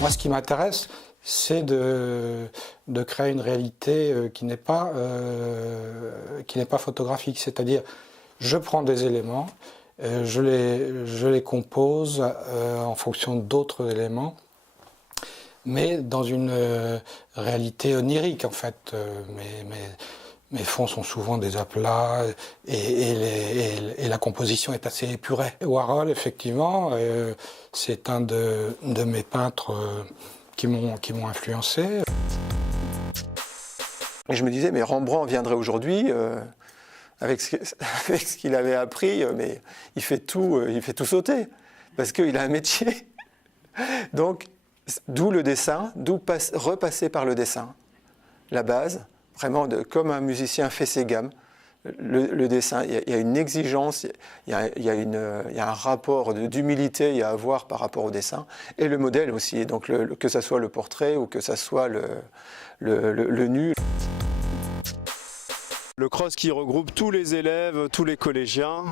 Moi, ce qui m'intéresse, c'est de créer une réalité qui n'est pas photographique. C'est-à-dire, je prends des éléments, je les compose en fonction d'autres éléments, mais dans une réalité onirique, en fait. Mes fonds sont souvent des aplats et la composition est assez épurée. Warhol, effectivement, c'est un de mes peintres qui m'ont influencé. Et je me disais, mais Rembrandt viendrait aujourd'hui avec ce qu'il avait appris, mais il fait tout sauter, parce qu'il a un métier. Donc, d'où le dessin, repasser par le dessin, la base. Vraiment, comme un musicien fait ses gammes, le dessin, il y a une exigence, il y a un rapport d'humilité à avoir par rapport au dessin, et le modèle aussi, donc que ça soit le portrait ou que ça soit le nu. Le CROSS qui regroupe tous les élèves, tous les collégiens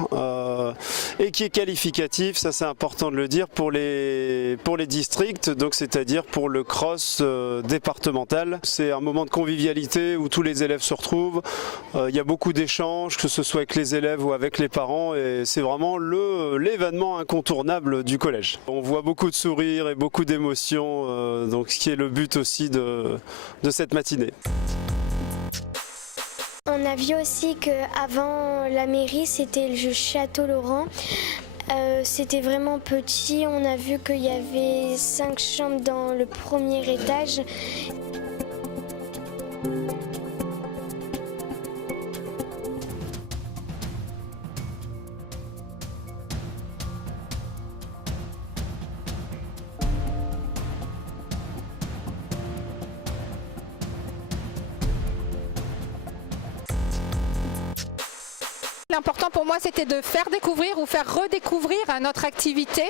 et qui est qualificatif, ça c'est important de le dire, pour les districts, donc c'est-à-dire pour le CROSS départemental. C'est un moment de convivialité où tous les élèves se retrouvent, il y a beaucoup d'échanges, que ce soit avec les élèves ou avec les parents, et c'est vraiment l'événement incontournable du collège. On voit beaucoup de sourires et beaucoup d'émotions, donc ce qui est le but aussi de cette matinée. On a vu aussi qu'avant la mairie, c'était le Château Laurent. C'était vraiment petit. On a vu qu'il y avait 5 chambres dans le premier étage. L'important pour moi, c'était de faire découvrir ou faire redécouvrir notre activité.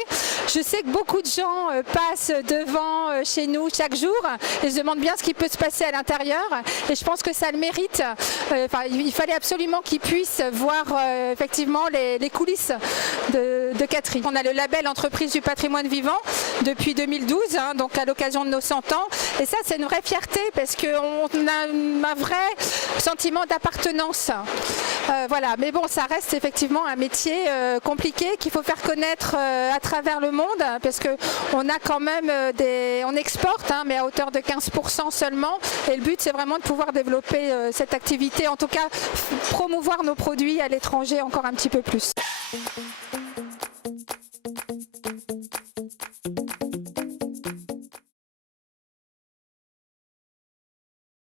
Je sais que beaucoup de gens passent devant chez nous chaque jour et se demandent bien ce qui peut se passer à l'intérieur. Et je pense que ça le mérite. Il fallait absolument qu'ils puissent voir effectivement les coulisses de Catherine. On a le label Entreprise du patrimoine vivant depuis 2012, donc à l'occasion de nos 100 ans. Et ça, c'est une vraie fierté parce qu'on a un vrai sentiment d'appartenance. Voilà. Mais bon, ça reste effectivement un métier compliqué qu'il faut faire connaître à travers le monde parce qu'on a quand même on exporte, mais à hauteur de 15% seulement. Et le but, c'est vraiment de pouvoir développer cette activité, en tout cas promouvoir nos produits à l'étranger encore un petit peu plus.